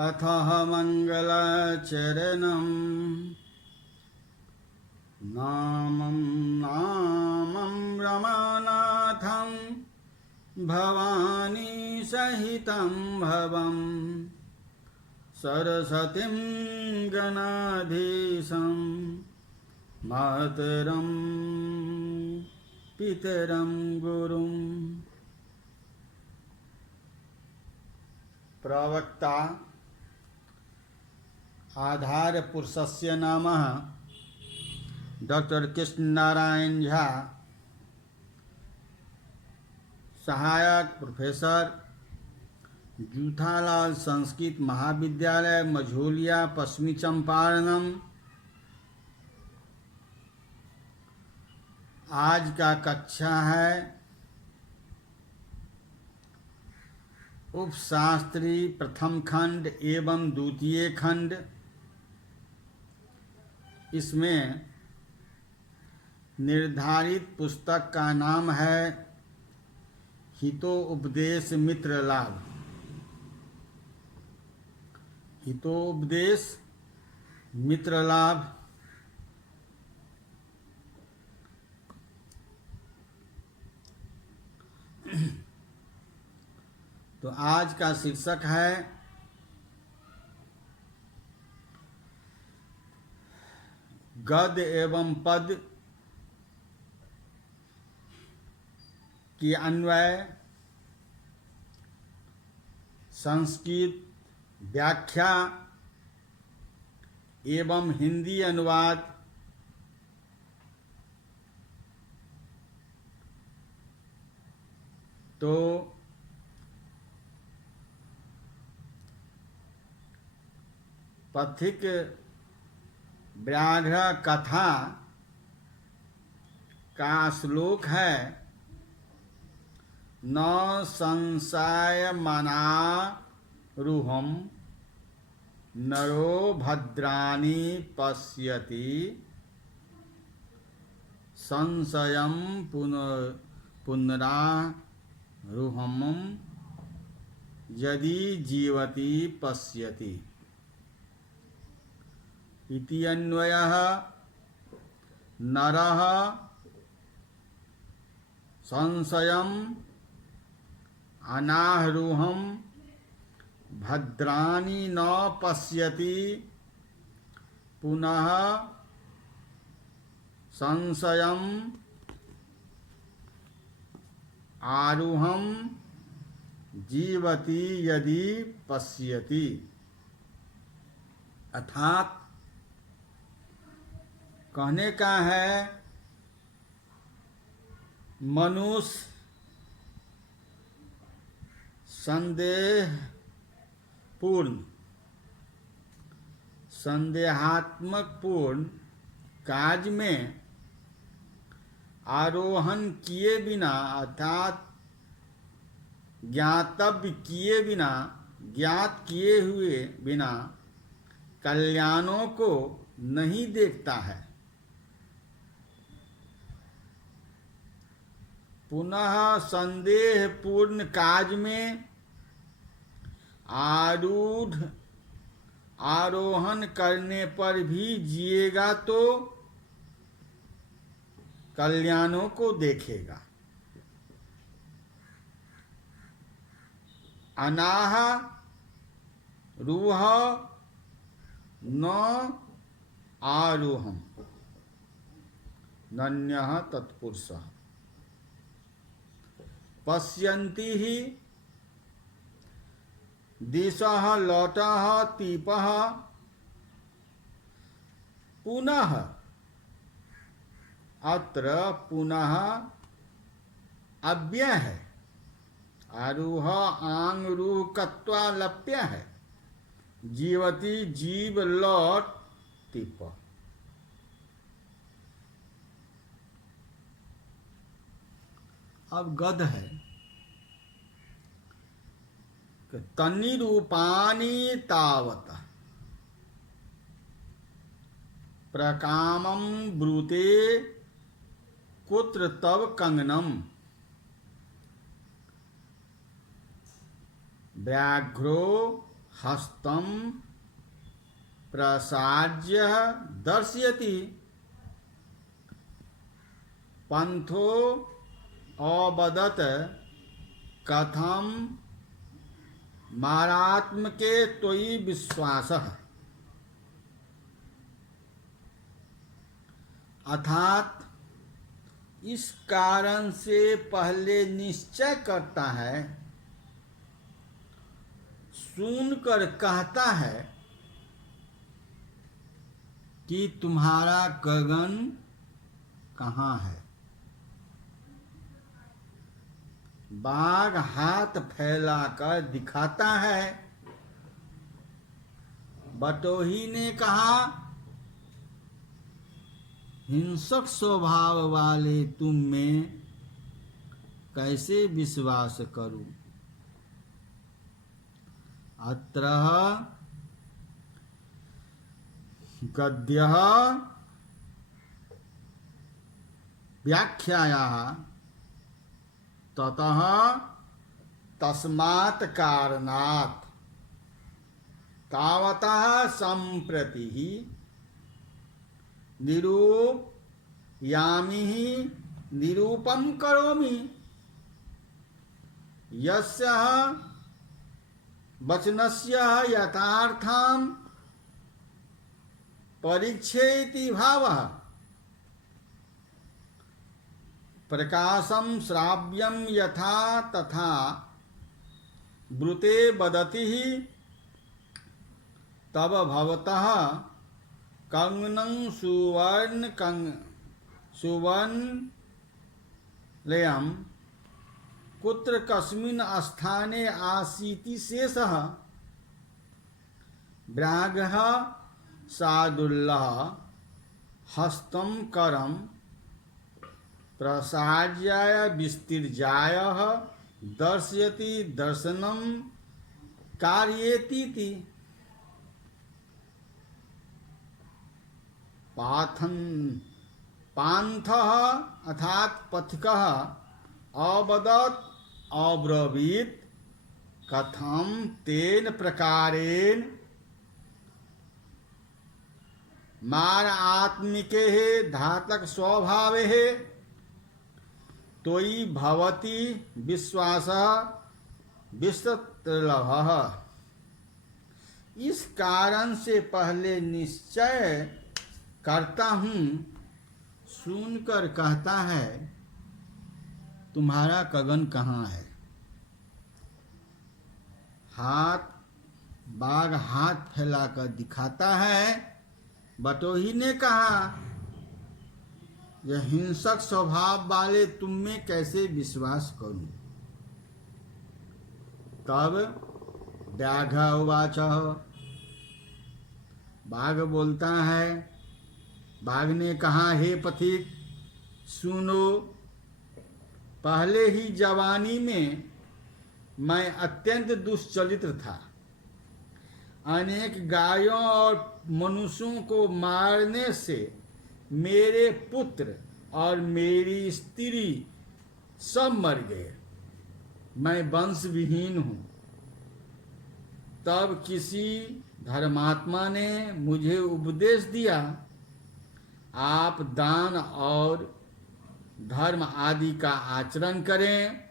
अथः मङ्गलाचरणं नामं रमानाथं भवानी सहितं भवं सरस्वतीं गणाधीशं मातरं पितरं गुरुं। प्रवक्ता आधार पुरुषस्य नामः डॉक्टर कृष्ण नारायण झा, सहायक प्रोफेसर, जूठालाल संस्कृत महाविद्यालय मझौलिया, पश्चिमी चंपारणम। आज का कक्षा है उपशास्त्री प्रथम खंड एवं द्वितीय खंड। इसमें निर्धारित पुस्तक का नाम है हितोपदेश मित्र लाभ। हितोपदेश मित्र लाभ। तो आज का शीर्षक है गद एवं पद की अन्वय, संस्कृत व्याख्या एवं हिंदी अनुवाद। तो पथिक व्याघ्र कथा का श्लोक है न संशयमनारूहं नरो भद्राणि पश्यति संशयं पुनरारूहं यदि जीवति पश्यति इति अन्वयः। नरः संशयम् अनारूहं भद्राणि न पश्यति पुनः संशयम् आरूहं जीवति यदि पश्यति। अर्थात कहने का है मनुष्य संदेहात्मक पूर्ण कार्य में आरोहण किए बिना अर्थात ज्ञातव्य किए बिना, ज्ञात किए हुए बिना कल्याणों को नहीं देखता है। पुनः संदेह पूर्ण कार्य में आरोहण करने पर भी जिएगा तो कल्याणों को देखेगा। अनाह रूह न आरोहम नन्यः तत्पुरुषः पश्यन्ति हि दिशः लौटः तीपः पुनः अत्र पुनः अव्यय है। आरूह आंग रूह कत्वा लप्य है। जीवती जीव लौट तीप। अब गद है तन्नी रूपानी तावत प्रकामं ब्रूते कुत्र तव कंगनम। व्याघ्रो हस्तं प्रसार्य दर्शयति पंथो अवदत कथम मारात्मके त्वयि विश्वासः। अर्थात इस कारण से पहले निश्चय करता है, सुनकर कहता है कि तुम्हारा गगन कहाँ है। बाघ हाथ फैलाकर दिखाता है। बटोही ने कहा, हिंसक स्वभाव वाले तुम में कैसे विश्वास करूं। अत्र गद्यः व्याख्यायाः ततः तस्मात् कारणात् तावतः सम्प्रति निरूपयामि निरूपं करोमि। यस्य वचनस्य यथार्थं परीक्षेति भावः। प्रकाशं श्राव्यं यथा तथा ब्रूते वदति तब भवतः कंगनं सुवर्णलयं कुत्र कस्मिन् स्थाने आसीति शेषः। व्याघ्रः सादुल्लः हस्तं करं प्रसार्याय विस्तीर्याय दर्शयति दर्शनं कारयेतीति। पान्थः अर्थात पथिकः अवदत् अब्रवीत् कथम तेन प्रकारेण मार आत्मिके धातक स्वभावे तोयि भवति विश्वासः विस्तृतलभः। इस कारण से पहले निश्चय करता हूँ, सुनकर कहता है तुम्हारा गगन कहाँ है। बाघ हाथ फैलाकर दिखाता है। बटोही ने कहा, यह हिंसक स्वभाव वाले तुम में कैसे विश्वास करूं। तब व्याघ्र उवाच, बाघ बोलता है। बाघ ने कहा, हे पथिक सुनो, पहले ही जवानी में मैं अत्यंत दुश्चरित्र था। अनेक गायों और मनुष्यों को मारने से मेरे पुत्र और मेरी स्त्री सब मर गए। मैं वंश विहीन हूँ। तब किसी धर्मात्मा ने मुझे उपदेश दिया, आप दान और धर्म आदि का आचरण करें।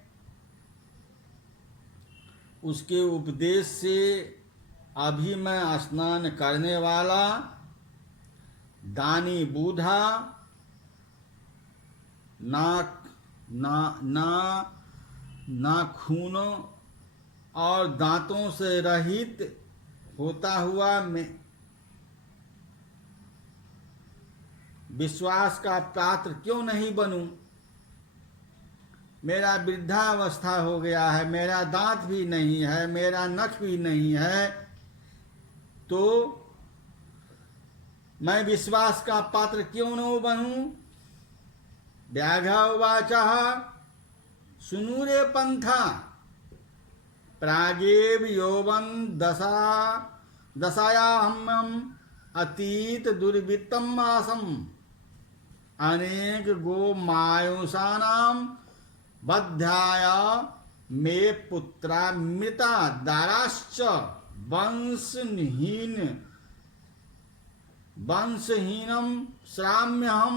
उसके उपदेश से अभी मैं स्नान करने वाला दानी बूढ़ा नाखूनों और दांतों से रहित होता हुआ मैं विश्वास का पात्र क्यों नहीं बनूं। मेरा वृद्धावस्था हो गया है, मेरा दांत भी नहीं है, मेरा नख भी नहीं है, तो मैं विश्वास का पात्र क्यों न बनूं। व्याघ्र उवाच, सुनु रे पंथा, प्रागेव यौवन दशायाहम् अतीत दुर्वृत्तम् आसम्। अनेक गो मायुषाणां बध्याय मे पुत्रा मृता दाराश्च वंशहीनम श्राम्यहम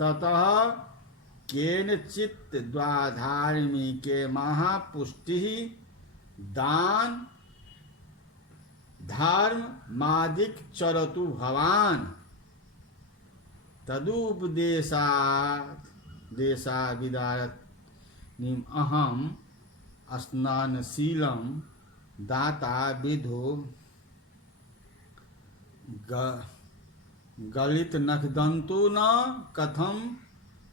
ततः केनचित् द्वाधार्मिके महापुष्टि दान धर्म मादिक चरतु भवान तदुपदेशा विदारत निम अहम स्नानशीलम दाता विधो गलित नखदंतो न कथम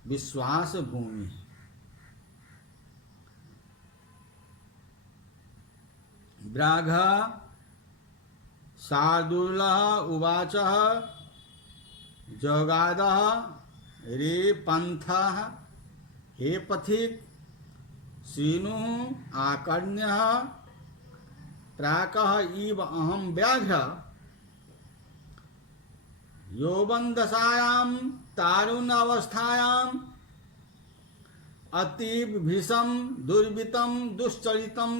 विश्वास भूमि। व्राघ शार्दूलः उवाच जगादः रे पंथः हे पथिक श्रीनु आकर्ण्यः प्राकः इव अहं व्याघ्र यौवनदशायां तारुण अवस्थायां अतीव भीषम दुर्वितम दुश्चरितम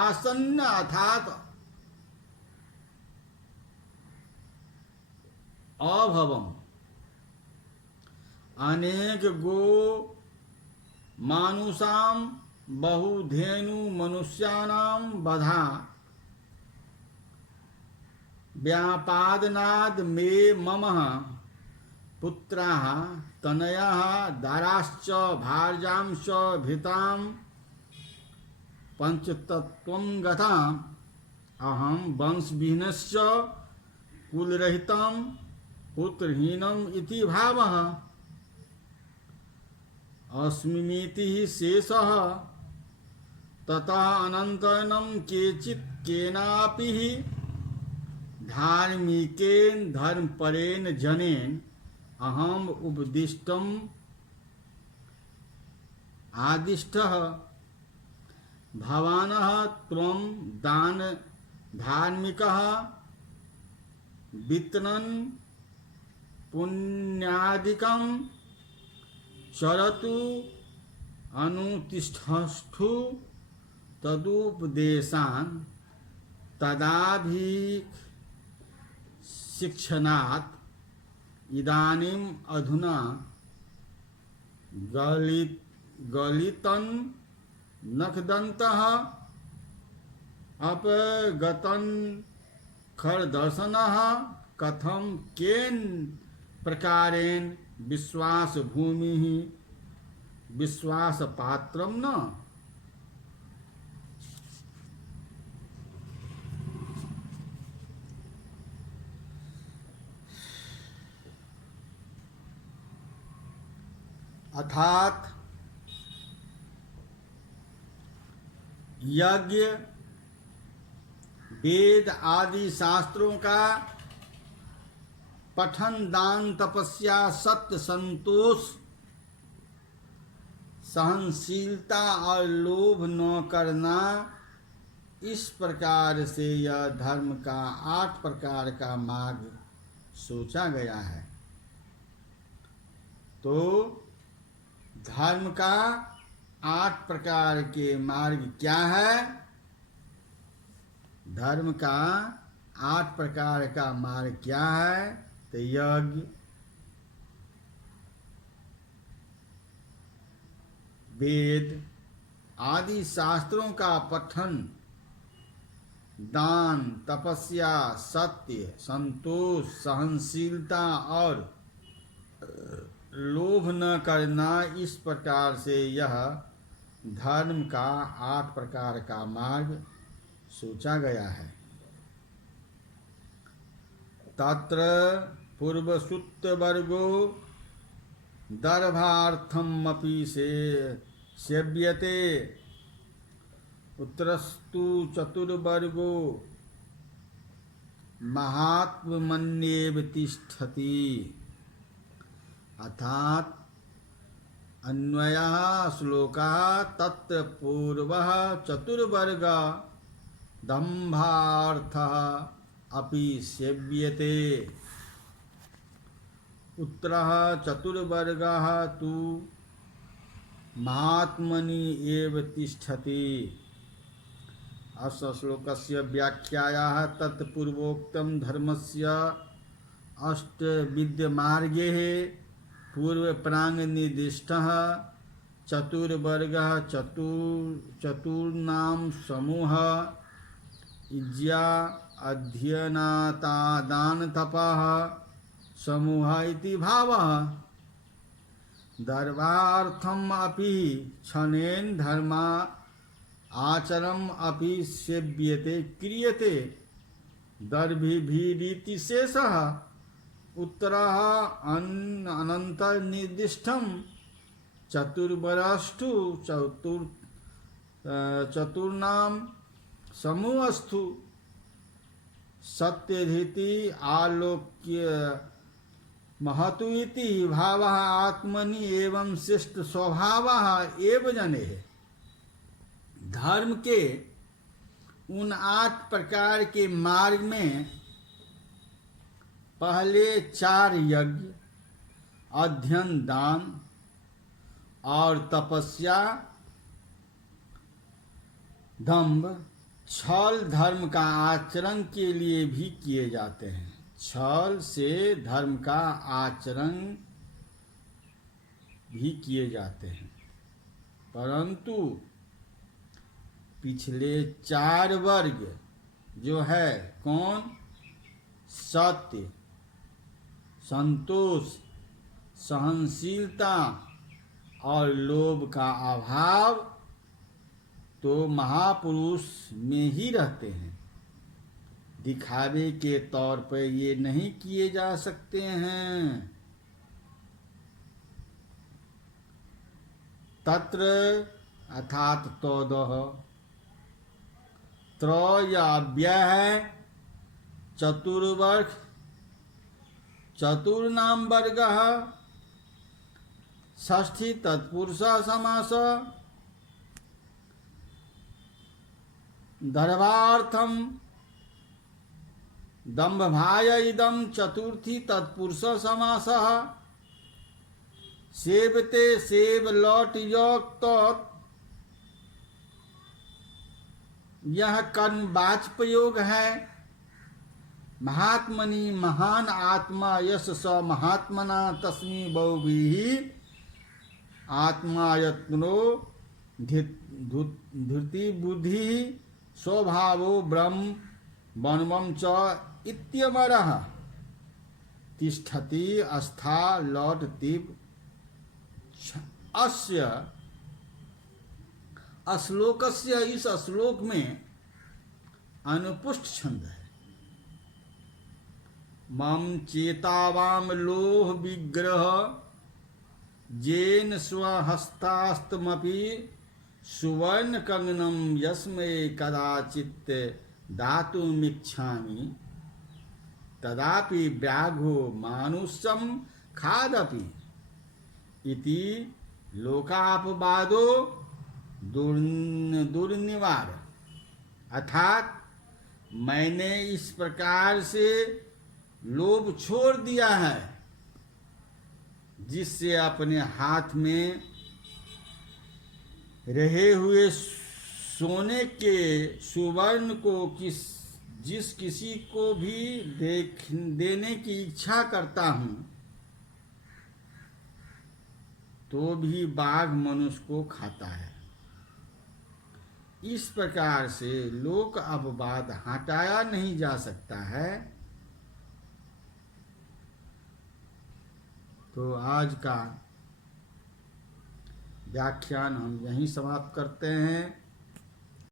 आसन्न अर्थात अभवम अनेक गो मानुषां बहुधेनु मनुष्याणां बधा व्यापादनाद मे मम पुत्राः तनयाः दाराश्च भार्याश्च भृतां पंचतत्त्वं गताम् अहं वंशविहीनश्च कुलरहितं पुत्रहीनम् इति भावः अस्मिमीति शेषः ततः अनन्तरं केचित् केनापि धार्मिकेन धर्मपरेण जनेन अहम उपदिष्टम आदिष्टः भवानः त्वं दान धार्मिकः वित्तनं पुण्यादिकं चरतु अनुतिष्ठस्थु तदुपदेशान् तदाभि शिक्षणात् इदानीम अधुना गलितं नखदन्तः अपगतं खरदर्शनः कथं केन प्रकारेण विश्वास भूमि विश्वास पात्रम न। अर्थात यज्ञ वेद आदि शास्त्रों का पठन दान तपस्या सत्य संतोष सहनशीलता और लोभ न करना, इस प्रकार से यह धर्म का 8 प्रकार का मार्ग सोचा गया है। तो धर्म का 8 प्रकार के मार्ग क्या है? धर्म का 8 प्रकार का मार्ग क्या है? तो यज्ञ वेद आदि शास्त्रों का पठन दान तपस्या सत्य संतोष सहनशीलता और लोभ न करना, इस प्रकार से यह धर्म का 8 प्रकार का मार्ग सोचा गया है। तत्र पूर्वसुत्त वर्गो दर्भार्थमपि से सेव्यते उत्तरस्तु चतुर्वर्गो महात्मन्येव तिष्ठति। अर्थात अन्वयः श्लोकः तत्र पूर्वः चतुर्वर्ग दम्भार्थः अपि सेव्यते उत्तरः चतुर्वर्गः तु महात्मनि एव तिष्ठति। अस्य श्लोकस्य व्याख्यायाः तत्पूर्वोक्तं धर्मस्य अष्टविधमार्गैः पूर्वप्राङ्निर्दिष्टः चतुर्वर्गः चतुर्णां समूहः इज्या अध्ययनादानतपः समूहः इति भावः। दर्भार्थम् अपि क्षणेन धर्मा आचरणम् अपि सेव्यते क्रियते दर्भिभिरीति शेषः उत्तरः अनन्तर्निर्दिष्टं चतुर्वर्गस्तु चतुर्णां समूहस्तु सत्यधीति आलोक्य महतु इति भावः आत्मनि एवं शिष्ट स्वभावः एव जनेः। धर्म के उन 8 प्रकार के मार्ग में पहले 4 यज्ञ, अध्ययन, दान और तपस्या, दंभ, छल धर्म का आचरण के लिए भी किए जाते हैं। छल से धर्म का आचरण भी किए जाते हैं, परंतु पिछले 4 वर्ग जो है कौन? सत्य, संतोष, सहनशीलता और लोभ का अभाव तो महापुरुष में ही रहते हैं। दिखावे के तौर पर ये नहीं किए जा सकते हैं। तत्र अर्थात तोदह त्र या व्यय है चतुर्वर्ग चतुर्नाम वर्गः षष्ठी तत्पुरुष समास दर्भार्थम दंभभाय इदं चतुर्थी तत्पुरुष समासः सेवते सेव लौट योग यह कर्मवाच प्रयोग है। महात्मनि महान आत्मा यश स महात्मना तस्मै बहुभिः आत्मायत्नो धृति बुद्धि स्वभावो ब्रह्म वनवम च इत्यमरः तिष्ठति अस्था लौट तीप। अस्य श्लोकस्य इस श्लोक में अनुपुष्ट छंद है। मम चेतावाम लोह विग्रह जेन स्वहस्तास्तमपि सुवर्ण कंगनम यस्मै कदाचित् दातुमिच्छामि तदापि व्याघ्रो मानुषं खादपि इति लोकापवादो दुर्निवार। अर्थात मैंने इस प्रकार से लोभ छोड़ दिया है जिससे अपने हाथ में रहे हुए सोने के सुवर्ण को जिस किसी को भी देने की इच्छा करता हूँ तो भी बाघ मनुष्य को खाता है। इस प्रकार से लोक अपवाद हटाया नहीं जा सकता है। तो आज का व्याख्यान हम यहीं समाप्त करते हैं।